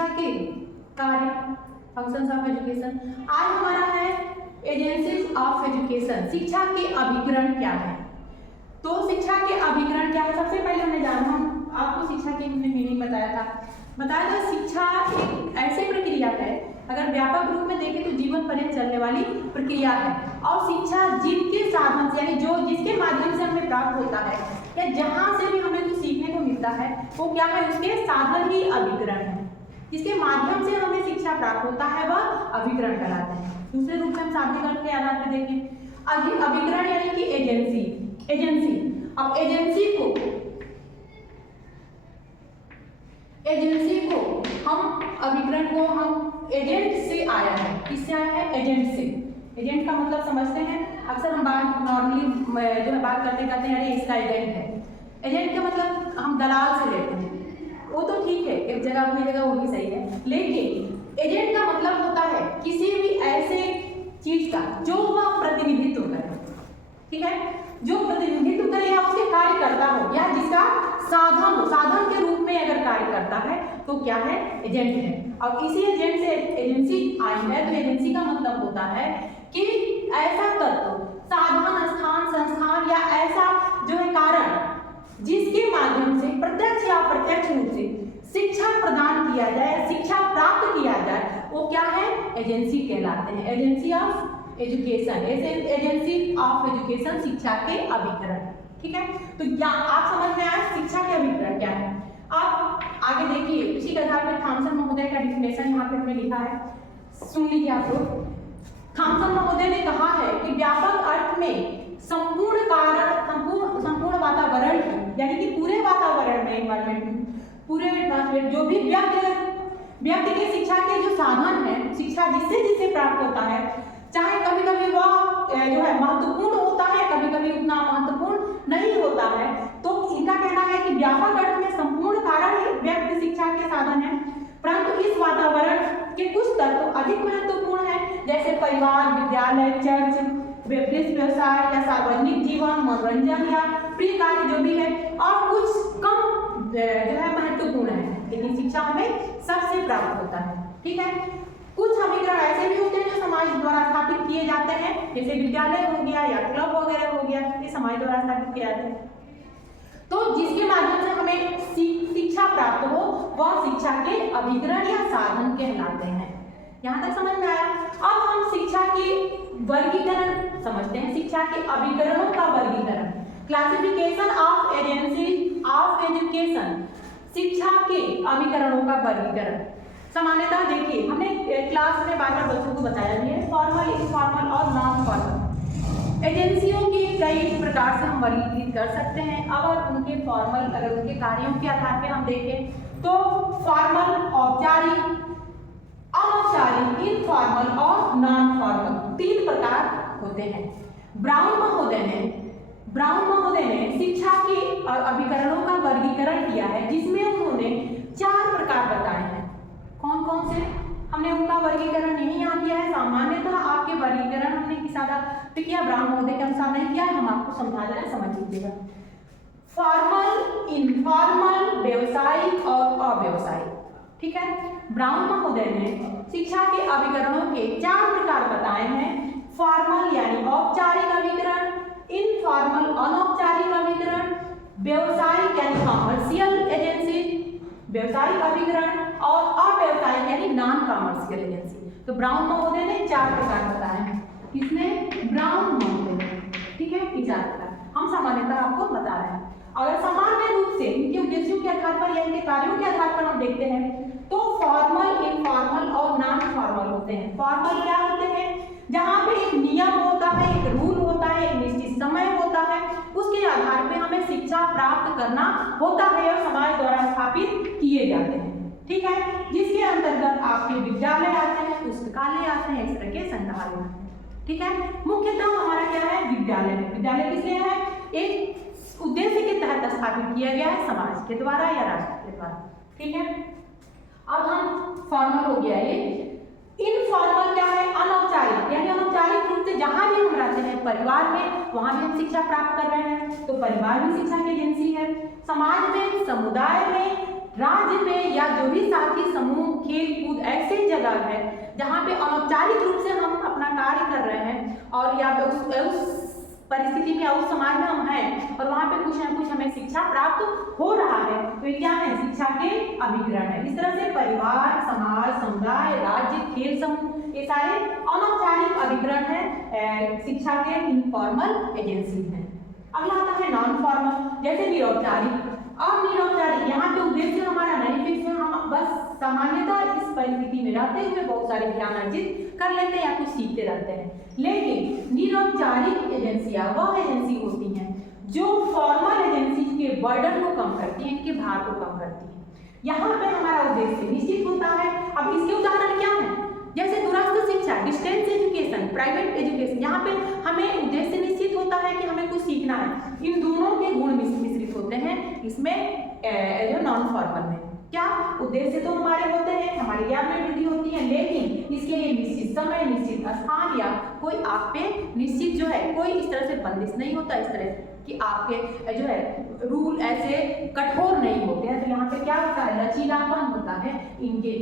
शिक्षा के कार्य, फंक्शंस ऑफ एजुकेशन। आज हमारा है एजेंसीज ऑफ एजुकेशन, शिक्षा के अभिकरण क्या है। तो शिक्षा के अभिकरण क्या है, सबसे पहले हमने जाना, हम आपको शिक्षा की मीनिंग बताया था। शिक्षा एक ऐसी प्रक्रिया है, अगर व्यापक रूप में देखें तो जीवन पर्यंत चलने वाली प्रक्रिया है। और शिक्षा जिनके साधन से, यानी जो जिसके माध्यम से हमें प्राप्त होता है या जहाँ से भी हमें कुछ सीखने को मिलता है, वो क्या है, उसके साधन ही अभिकरण है। जिसके माध्यम से हमें शिक्षा प्राप्त होता है वह अभिकरण कहलाते हैं। दूसरे रूप में हम साधनीकरण के आधार पर देखें, अभिकरण यानी कि एजेंसी। अब एजेंसी को हम अभिकरण को हम एजेंट से आया है, किससे आया है, एजेंट से। एजेंट का मतलब समझते हैं, अक्सर हम बात नॉर्मली जो है बात करते हैं अरे इसका एजेंट है। एजेंट का मतलब हम दलाल से लेते हैं, वो तो ठीक है, एक जगह पूरी जगह वो भी सही है, लेकिन एजेंट का मतलब होता है किसी भी ऐसे चीज का जो वह प्रतिनिधित्व करे, ठीक है, जो प्रतिनिधित्व करे या उसके कार्य करता हो या जिसका साधन हो, साधन के रूप में अगर कार्य करता है तो क्या है, एजेंट है। और इसी एजेंट से एजेंसी आई है, तो एजेंसी का मतलब होता है कि ऐसा तत्व, साधन, स्थान, संस्थान या ऐसा जो है कारण जिसके माध्यम से प्रत्यक्ष या अप्रत्यक्ष रूप से शिक्षा प्रदान किया जाए, शिक्षा प्राप्त किया जाए, वो क्या है, एजेंसी कहलाते हैं। Agency of education, agency of education शिक्षा के अभिकरण, ठीक है। तो क्या आप समझ में आया शिक्षा के अभिकरण क्या है। आप आगे देखिए, इसी के आधार पर थॉमसन महोदय का डिफिनेशन यहाँ पे हमने लिखा है, सुन लीजिए आप लोग। थॉमसन महोदय ने कहा है कि व्यापक अर्थ में संपूर्ण कारण, संपूर्ण वातावरण, यानी कि पूरे वातावरण में, एनवायरमेंट, पूरे जो भी व्यक्ति के शिक्षा के जो साधन है, शिक्षा जिससे प्राप्त होता है, चाहे कभी कभी वह जो है महत्वपूर्ण होता है, कभी कभी उतना महत्वपूर्ण नहीं होता है, तो इनका कहना है कि व्यापक अर्थ में संपूर्ण कारण ही व्यक्ति शिक्षा के साधन है। परंतु इस वातावरण के कुछ तत्व अधिक महत्वपूर्ण है, जैसे परिवार, विद्यालय, चर्च, व्यवसाय या सार्वजनिक जीवन, मनोरंजन या प्रिय कार्य जो भी है, और कुछ कम जो है महत्वपूर्ण है, लेकिन शिक्षा हमें सबसे प्राप्त होता है, ठीक है। कुछ अभिकरण ऐसे भी होते हैं जो समाज द्वारा स्थापित किए जाते हैं, जैसे विद्यालय हो गया या क्लब वगैरह हो गया, ये समाज द्वारा स्थापित किए जाते हैं। तो जिसके माध्यम से हमें शिक्षा प्राप्त हो वह शिक्षा के अभिकरण या साधन कहलाते हैं। यहाँ तक समझ में आया। अब हम शिक्षा के वर्गीकरण समझते हैं, शिक्षा के अभिकरणों का वर्गीकरण, classification of agency of education, शिक्षा के अभिकरणों का वर्गीकरण। सामान्यतः देखिए, हमने क्लास में बार-बार बच्चों को बताया भी है, फॉर्मल, इनफॉर्मल और नॉन फॉर्मल एजेंसियों के कई प्रकार से हम वर्गीकृत कर सकते हैं। अब उनके फॉर्मल, अगर उनके कार्यों के आधार पर हम देखें तो फॉर्मल, औपचारिक, अनौपचारिक, इनफॉर्मल और नॉन फॉर्मल, तीन प्रकार होते हैं। ब्राउन महोदय ने शिक्षा के अभिकरणों का वर्गीकरण किया है, जिसमें उन्होंने 4 प्रकार बताए हैं। कौन कौन से, हमने उनका वर्गीकरण नहीं यहाँ किया है, सामान्यतः आपके वर्गीकरण हमने किस आधार पे किया, ब्राउन महोदय के अनुसार नहीं किया, हम आपको समझा दे रहे हैं, समझ लीजिएगा। फॉर्मल, इनफॉर्मल, व्यवसायिक और अव्यवसायिक, ठीक है। ब्राउन महोदय ने शिक्षा के अभिकरणों के 4 प्रकार बताए हैं। फॉर्मल यानी औपचारिक अभिकरण, इनफॉर्मल अनौपचारिक अभिकरण, व्यवसायिक यानी कॉमर्शियल एजेंसी व्यवसायिक अभिकरण, और अव्यवसायिक यानी नॉन कॉमर्शियल एजेंसी। तो ब्राउन महोदय ने 4 प्रकार बताए हैं। किसने, ब्राउन महोदय, ठीक है, ये 4 प्रकार हम सामान्यतः आपको बता रहे हैं। अगर सामान्य रूप से इनके उद्देश्यों के आधार पर या इनके कार्यों के आधार पर हम देखते हैं तो फॉर्मल, इनफॉर्मल और नॉन फॉर्मल होते हैं। फॉर्मल क्या होते हैं, जहाँ पे एक नियम होता है, एक रूल होता है, एक निश्चित समय होता है, उसके आधार पे हमें शिक्षा प्राप्त करना होता है और समाज द्वारा स्थापित किए जाते हैं, ठीक है। जिसके अंतर्गत आपके विद्यालय आते हैं, पुस्तकालय आते हैं, इस तरह के संग्रहालय, ठीक है। मुख्यतः हमारा क्या है, विद्यालय किस लिए है, एक उद्देश्य के तहत स्थापित किया गया है, समाज के द्वारा या राष्ट्र के द्वारा, ठीक है। अब हम फॉर्मल हो गया ये। इनफॉर्मल क्या है, अनौपचारिक, यानी अनौपचारिक रूप से जहां भी हम रहते हैं, परिवार में, वहां भी हम शिक्षा प्राप्त कर रहे हैं, तो परिवार भी शिक्षा की एजेंसी है। समाज में, समुदाय में, राज्य में या जो भी साथी समूह खेल कूद ऐसे जगह है जहाँ पे अनौपचारिक रूप से हम अपना कार्य कर रहे हैं और या उस परिस्थिति में या उस समाज में हम हैं और वहाँ पे कुछ ना कुछ हमें शिक्षा प्राप्त हो रहा है, तो ये क्या है, शिक्षा के अभिग्रहण है। इस तरह से परिवार, समाज, समुदाय, राज्य, खेल समूह, ये सारे अनौपचारिक अभिग्रहण है, शिक्षा के इनफॉर्मल एजेंसी हैं। अगला आता है नॉन फॉर्मल, जैसे निरौपचारिक। अब निरौपचारिक यहाँ पे उद्देश्य हमारा नहीं फिक्स है, हम बस सामान्यतः इस परिस्थिति में रहते हुए बहुत सारे ज्ञान अर्जित कर लेते हैं या कुछ सीखते रहते हैं। लेकिन निरौपचारिक एजेंसियां वह एजेंसी होती हैं जो फॉर्मल एजेंसी के बर्डन को कम करती हैं, इनके भार को कम करती हैं। यहाँ पे हमारा उद्देश्य निश्चित होता है। अब इसके उदाहरण क्या है, जैसे दूरस्थ शिक्षा, डिस्टेंस एजुकेशन, प्राइवेट एजुकेशन, यहाँ पे हमें उद्देश्य निश्चित होता है कि हमें कुछ सीखना है। इन दोनों के गुण मिश्रित होते हैं इसमें जो नॉन फॉर्मल में। क्या उद्देश्य तो हमारे होते हैं, हमारे ज्ञान में वृद्धि होती है, लेकिन इसके लिए निश्चित समय, निश्चित स्थान या कोई आप पे निश्चित जो है कोई इस तरह से बंदिश नहीं होता, इस तरह कि आपके जो है रूल ऐसे कठोर नहीं होते हैं। तो यहाँ पे क्या होता है, लचीलापन होता है इनके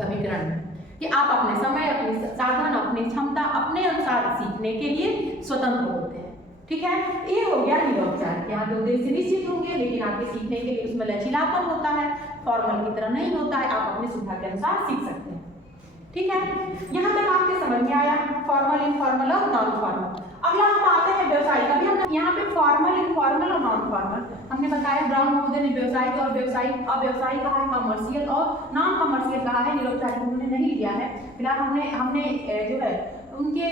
अभिग्रहण में कि आप अपने समय, अपने साधन, अपनी क्षमता, अपने अनुसार सीखने के लिए स्वतंत्र होते हैं। ठीक है, ये हो गया निरौपचारिक। यहाँ पे उद्देश्य निश्चित होंगे लेकिन आपके सीखने के लिए उसमें लचीलापन होता है, फॉर्मल की तरह नहीं होता है, आप अपनी सुविधा के अनुसार सीख सकते हैं। ठीक है, यहाँ तक आपके समझ में आया फॉर्मल, इनफॉर्मल और नॉन फॉर्मल। अगला हम आते हैं व्यवसायिक। अभी हम यहाँ पे फॉर्मल, इनफॉर्मल और नॉन फॉर्मल हमने बताया। ब्राउन महोदय ने व्यवसायिक और व्यवसायिक, अव्यवसायिक कहा है, कमर्शियल और नॉन कमर्शियल कहा है, निरौपचारिक उन्होंने नहीं लिया है। फिलहाल हमने जो है उनके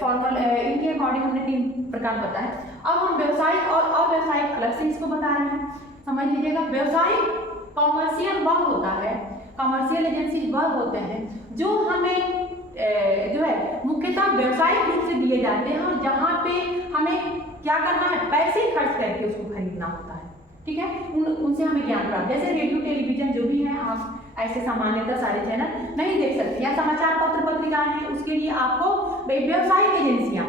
फॉर्मल इनके अकॉर्डिंग हमने 3 प्रकार बताए। अब हम व्यवसायिक और अव्यवसायिक अलग से इसको बता रहे हैं, समझ लीजिएगा। व्यवसायिक कमर्शियल वह होता है, कमर्शियल एजेंसी वह होते हैं जो हमें जो है मुख्यतः व्यवसायिक रूप से दिए जाते हैं और जहाँ पे हमें क्या करना है, पैसे खर्च करके उसको खरीदना होता है। ठीक है, उनसे हमें ज्ञान प्राप्त, जैसे रेडियो, टेलीविजन जो भी है, आप ऐसे सामान्यतः सारे चैनल नहीं देख सकते, या समाचार पत्र पत्रिकाएं हैं, उसके लिए आपको व्यवसायिक एजेंसियां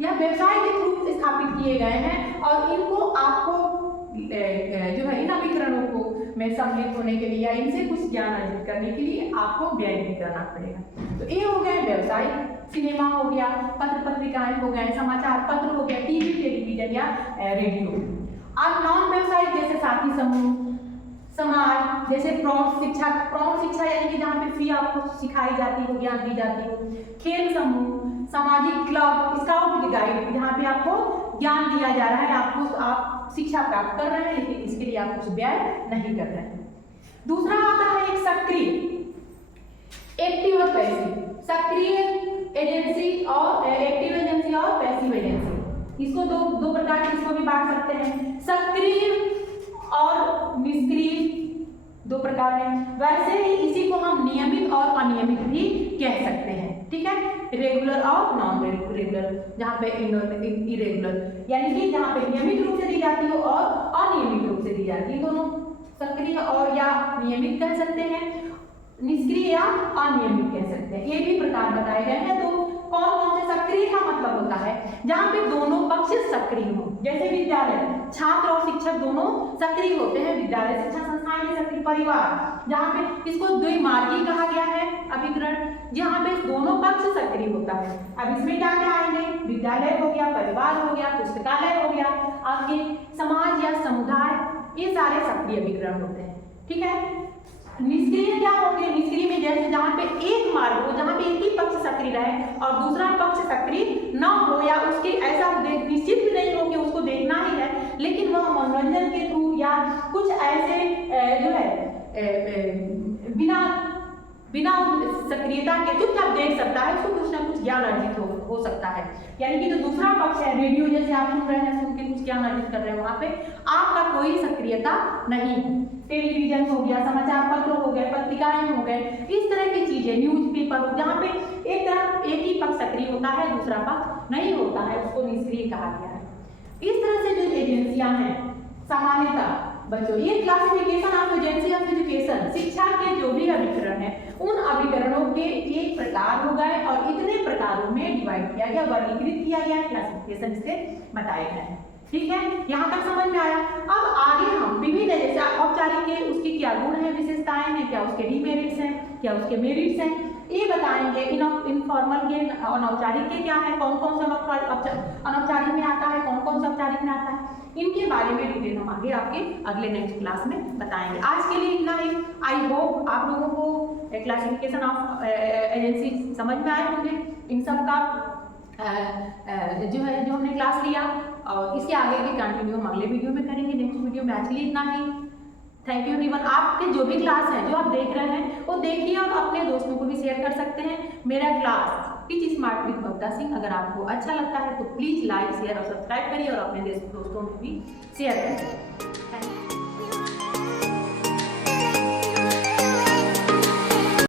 या व्यवसाय के थ्रू स्थापित किए गए हैं और इनको आपको जो है इन अभिकरणों को में सम्मिलित होने के लिए या इनसे कुछ ज्ञान अर्जित करने के लिए आपको व्यय भी करना पड़ेगा। तो ये हो गए व्यवसाय, सिनेमा हो गया, पत्र पत्रिकाएं हो गए, समाचार पत्र हो गया, टीवी, टेलीविजन या रेडियो। अब नॉन व्यवसायिक जैसे साथी समूह, समाज, जैसे प्रौढ़ शिक्षा यानी कि जहाँ पे फ्री आपको सिखाई जाती हो, ज्ञान दी जाती हो, खेल समूह, सामाजिक क्लब, स्काउट गाइड, जहाँ पे आपको ज्ञान दिया जा रहा है, आप शिक्षा प्राप्त कर रहे हैं लेकिन इसके लिए आप कुछ व्यय नहीं कर रहे हैं। दूसरा आता है एक सक्रिय, एक्टिव और पैसिव। सक्रिय एजेंसी और एक्टिव एजेंसी और पैसिव एजेंसी, इसको दो प्रकार से इसको भी बांट सकते हैं। सक्रिय और निष्क्रिय 2 प्रकार हैं। वैसे ही इसी को हम नियमित और अनियमित भी कह सकते हैं। ठीक है, रेगुलर और नॉन रेगुलर, जहाँ पे इरेगुलर यानी कि जहाँ पे नियमित रूप से दी जाती हो और अनियमित रूप से दी जाती है, दोनों सक्रिय और या नियमित कह सकते हैं, निष्क्रिय या अनियमित कह सकते हैं। ये भी प्रकार बताए गए हैं। तो कौन कौन से सक्रिय का मतलब होता है, जहाँ पे दोनों पक्ष सक्रिय हो, जैसे विद्यालय, छात्र और शिक्षक दोनों सक्रिय होते हैं, विद्यालय शिक्षा संस्थान में सक्रिय, परिवार जहाँ पे इसको द्विमार्गी कहा गया है अभिग्रहण, जहाँ पे दोनों पक्ष सक्रिय होता है। अब इसमें क्या क्या आएंगे, विद्यालय हो गया, परिवार हो गया, पुस्तकालय हो गया, आपके समाज या समुदाय, ये सारे सक्रिय अभिग्रहण होते हैं। ठीक है, निष्क्रिय क्या होंगे, निष्क्रिय में जैसे जहाँ पे एक मार्ग हो, जहाँ पे एक ही पक्ष सक्रिय रहे और दूसरा पक्ष सक्रिय न हो या उसके ऐसा निश्चित भी नहीं हो कि उसको देखना ही है, लेकिन वह मनोरंजन के थ्रू या कुछ ऐसे जो है बिना सक्रियता के चुपचाप देख सकता है, उसको कुछ ना कुछ ज्ञान अर्जित हो सकता है। यानी कि जो दूसरा पक्ष है, रेडियो जैसे आप सुन रहे हैं, सुन के कुछ ज्ञान अर्जित कर रहे हैं, वहां पे आपका कोई सक्रियता नहीं है। टेलीविजन हो गया, समाचार पत्र हो गए, पत्रिकाएं हो गए, इस तरह की चीजें, न्यूज़पेपर, जहाँ पे एक ही पक्ष सक्रिय होता है, दूसरा पक्ष नहीं होता है, उसको निष्क्रिय कहा गया है। इस तरह से जो एजेंसियां हैं सामान्यतः बच्चों, ये classification of agency of education, शिक्षा के जो भी अभिकरण है उन अभिकरणों के एक प्रकार हो गए और इतने प्रकारों में डिवाइड किया गया, वर्गीकृत किया गया, क्लासिफिकेशन इसके बताए गए हैं। ठीक है, यहाँ तक समझ में आया। अब आगे हम विभिन्न जैसे औपचारिक के उसकी क्या गुण है, विशेषताएं हैं, क्या उसके डिमेरिट्स क्या उसके मेरिट्स हैं, ये बताएंगे। इनफॉर्मल के अनौपचारिक के क्या है, कौन कौन सा अनौपचारिक में आता है, कौन कौन सा औपचारिक में आता है, इनके बारे में डिटेल हम आगे आपके अगले नेक्स्ट क्लास में बताएंगे। आज के लिए इतना ही। आई होप आप लोगों को क्लासिफिकेशन ऑफ एजेंसी समझ में आए होंगे। इन सब का जो हमने क्लास लिया, और इसके आगे की कंटिन्यू हम अगले वीडियो में करेंगे, नेक्स्ट वीडियो में। आज के लिए इतना ही। Thank you everyone. आपके जो भी क्लास हैं, जो आप देख रहे हैं, वो देखिए और अपने दोस्तों को भी शेयर कर सकते हैं। मेरा class teach smart with Babita Singh अगर आपको अच्छा लगता है तो प्लीज़ लाइक, शेयर और सब्सक्राइब करिए और अपने दोस्तों में भी शेयर करिए।